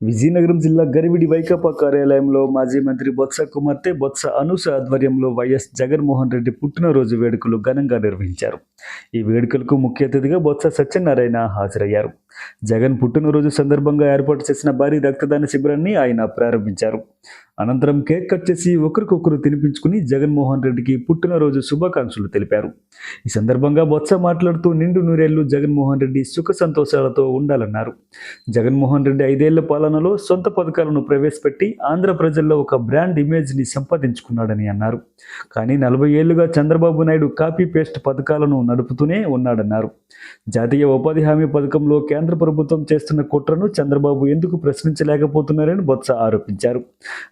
విజయనగరం జిల్లా గరివిడి వైకాపా కార్యాలయంలో మాజీ మంత్రి బొత్స కుమార్తె బొత్స అనూష ఆధ్వర్యంలో వైఎస్ జగన్మోహన్ రెడ్డి పుట్టినరోజు వేడుకలు ఘనంగా నిర్వహించారు. ఈ వేడుకలకు ముఖ్య అతిథిగా బొత్స సత్యనారాయణ హాజరయ్యారు. జగన్ పుట్టినరోజు సందర్భంగా ఏర్పాటు చేసిన భారీ రక్తదాన శిబిరాన్ని ఆయన ప్రారంభించారు. అనంతరం కేక్ కట్ చేసి ఒకరికొకరు తినిపించుకుని జగన్మోహన్ రెడ్డికి పుట్టినరోజు శుభాకాంక్షలు తెలిపారు. ఈ సందర్భంగా బొత్స మాట్లాడుతూ నిండు నూరేళ్లు జగన్మోహన్ రెడ్డి సుఖ సంతోషాలతో ఉండాలన్నారు. జగన్మోహన్ రెడ్డి 5 ఏళ్ల పాలనలో సొంత పథకాలను ప్రవేశపెట్టి ఆంధ్ర ప్రజల్లో ఒక బ్రాండ్ ఇమేజ్ని సంపాదించుకున్నాడని అన్నారు. కానీ 40 ఏళ్లుగా చంద్రబాబు నాయుడు కాపీ పేస్ట్ పథకాలను నడుపుతూనే ఉన్నాడన్నారు. జాతీయ ఉపాధి హామీ పథకంలో కేంద్ర ప్రభుత్వం చేస్తున్న కుట్రను చంద్రబాబు ఎందుకు ప్రశ్నించలేకపోతున్నారని బొత్స ఆరోపించారు.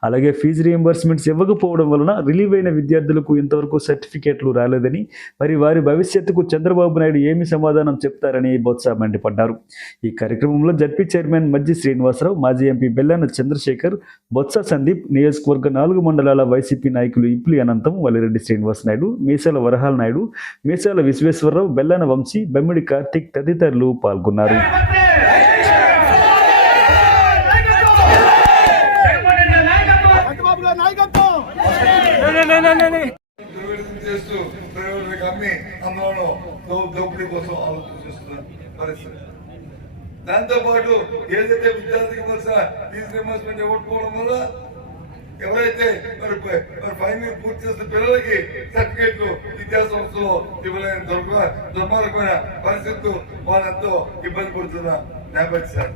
అలాగే ఫీజు రీయింబర్స్మెంట్స్ ఇవ్వకపోవడం వలన రిలీవ్ అయిన విద్యార్థులకు ఇంతవరకు సర్టిఫికేట్లు రాలేదని, మరి వారి భవిష్యత్తుకు చంద్రబాబు నాయుడు ఏమి సమాధానం చెప్తారని బొత్స మండిపడ్డారు. ఈ కార్యక్రమంలో జడ్పీ చైర్మన్ మజ్జి శ్రీనివాసరావు, మాజీ ఎంపీ బెల్లాన చంద్రశేఖర్, బొత్స సందీప్, నియోజకవర్గ 4 మండలాల వైసీపీ నాయకులు ఇప్లి అనంతం, వల్లిరెడ్డి శ్రీనివాస్ నాయుడు, మీసాల వరహాల నాయుడు, మీసాల విశ్వేశ్వరరావు, బెల్లాన వంశీ, బెమ్మిడి కార్తిక్ తదితరులు పాల్గొన్నారు. దాంతో పాటు ఏదైతే విద్యార్థికి ఫీజు రీయింబర్స్మెంట్ ఇవ్వకపోవడం వల్ల ఎవరైతే మరి ఫైనల్ పూర్తి చేసిన పిల్లలకి సర్టిఫికేట్లు విద్యా సంస్థలో ఇవ్వలేని దుర్మార్గమైన పరిస్థితులు వాళ్ళంతో ఇబ్బంది పడుతున్న నేపథ్యం.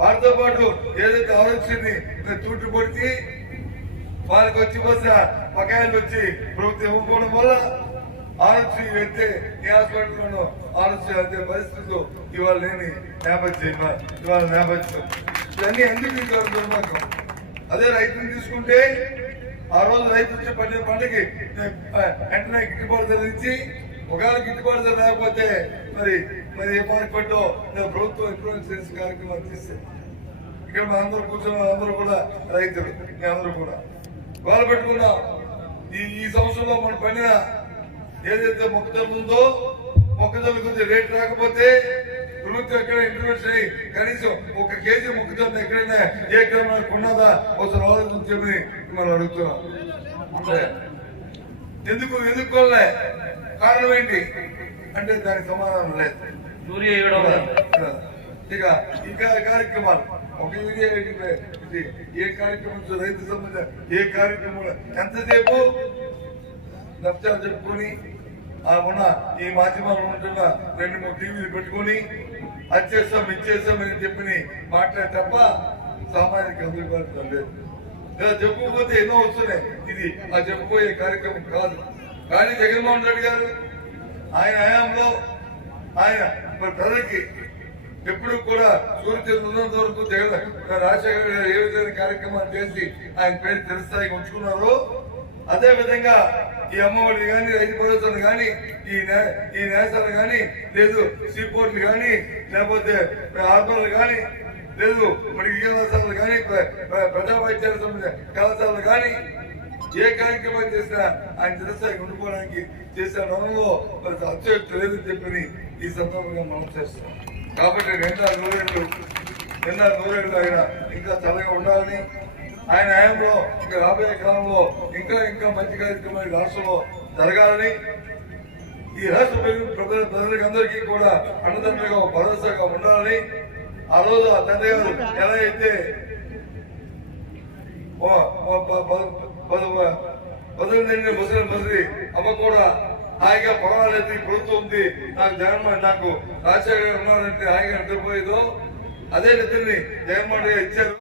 వాటితో పాటు ఏదైతే ఆరోగ్యాన్ని తూటి పొడిచి వాళ్ళకి వచ్చి బకాయిలు వచ్చి ప్రభుత్వం ఇవ్వకపోవడం వల్ల ఆరోగ్య వెళ్తే ఏ హాస్పిటల్లోనూ ఆరోగ్య వెళ్తే పరిస్థితులు ఇవాళ లేని నేపథ్యం. ఇవన్నీ ఎందుకు దుర్మార్గం. అదే రైతుని తీసుకుంటే ఆ రోజు రైతు వచ్చే పంటకి వెంటనే గిట్టుబాటు ధర ఇచ్చి, ఒకవేళ గిట్టుబాటు ధర లేకపోతే మరి ఏ మార్కెట్లో ప్రభుత్వం ఇన్సూరెన్స్ కార్యక్రమాలు తీస్తుంది. ఇక్కడ మన అందరూ కూర్చొని అందరూ కూడా రైతులు, అందరూ కూడా వాళ్ళు పెట్టుకున్నాం. ఈ సంవత్సరంలో మనం పండిన ఏదైతే మొక్కజొన్న ఉందో, మొక్కజొన్న కొద్ది రేట్ రాకపోతే ప్రభుత్వం ఎక్కడ ఇంటర్వెన్షన్ అయ్యి కనీసం 1 కేజీ మొక్కజొన్న ఎక్కడైనా ఏ గ్రామాలు కొన్నదా ఒకసారి ఆలోచించమని మనం అడుగుతున్నాం. ఎందుకు కొనలే, కారణం ఏంటి అంటే దానికి సమాధానం లేదు. ఇక ఈ కార్యక్రమాలు ఒక యూరియా ఏ కార్యక్రమం రైతు సంబంధం ఏ కార్యక్రమంలో ఎంతసేపు నష్టాలు చెప్పుకొని ఉన్న ఈ మాధ్యమాలు ఉంటున్న 2-3 టీవీలు పెట్టుకొని ఇచ్చేస్తాం అని చెప్పి మాట్లాడే తప్ప సామాన్యునికి అందుబాటులో లేదు. ఇలా చెప్పుకోకపోతే ఎన్నో వస్తున్నాయి. ఇది ఆ చెప్పుకోయే కార్యక్రమం కాదు. కానీ జగన్మోహన్ రెడ్డి గారు ఆయన హయాంలో ఆయన ప్రజలకి ఎప్పుడు కూడా సూర్యచంద్ర ఉన్నంత వరకు రాజశేఖర్ గారు ఏ విధమైన కార్యక్రమాలు చేసి ఆయన పేరు తెలుస్తాయి ఉంచుకున్నారో, అదే విధంగా ఈ అమ్మఒడి కానీ, రైతు భరోసాలు కానీ, ఈ నేసాలు కానీ, లేదు సీపోర్ట్లు కానీ, లేకపోతే హార్బర్లు కానీ, లేదు మరి విద్యాసాలు కానీ, ప్రజా వైద్యాల సంబంధించిన కళాశాలలు కానీ, ఏ కార్యక్రమం చేసినా ఆయన తెలుస్తాయి ఉండిపోవడానికి చేసిన రంగంలో మరి అత్యుక్తి లేదని చెప్పి ఈ సందర్భంగా మనం చేస్తాం. కాబట్టి 2 నూరేళ్లు ఆయన ఇంకా చల్లగా ఉండాలని, ఆయన హయాంలో ఇంకా రాబోయే కాలంలో ఇంకా మంచి కార్యక్రమాలు రాష్ట్రంలో జరగాలని, ఈ రాష్ట్ర ప్రజలకు అందరికీ కూడా అన్నదండగా భరోసాగా ఉండాలని, ఆ రోజు ఆ తండ్రి గారు ఎలా అయితే ముసలి అమ్మ కూడా హాయిగా పర్వాలేదు, ప్రభుత్వం ఉంది, నాకు రాజశేఖర్ ఉన్నాడంటే హాయిగా నిద్రపోయేదో, అదే నిద్రని జగన్మోహన్ రెడ్డి ఇచ్చారు.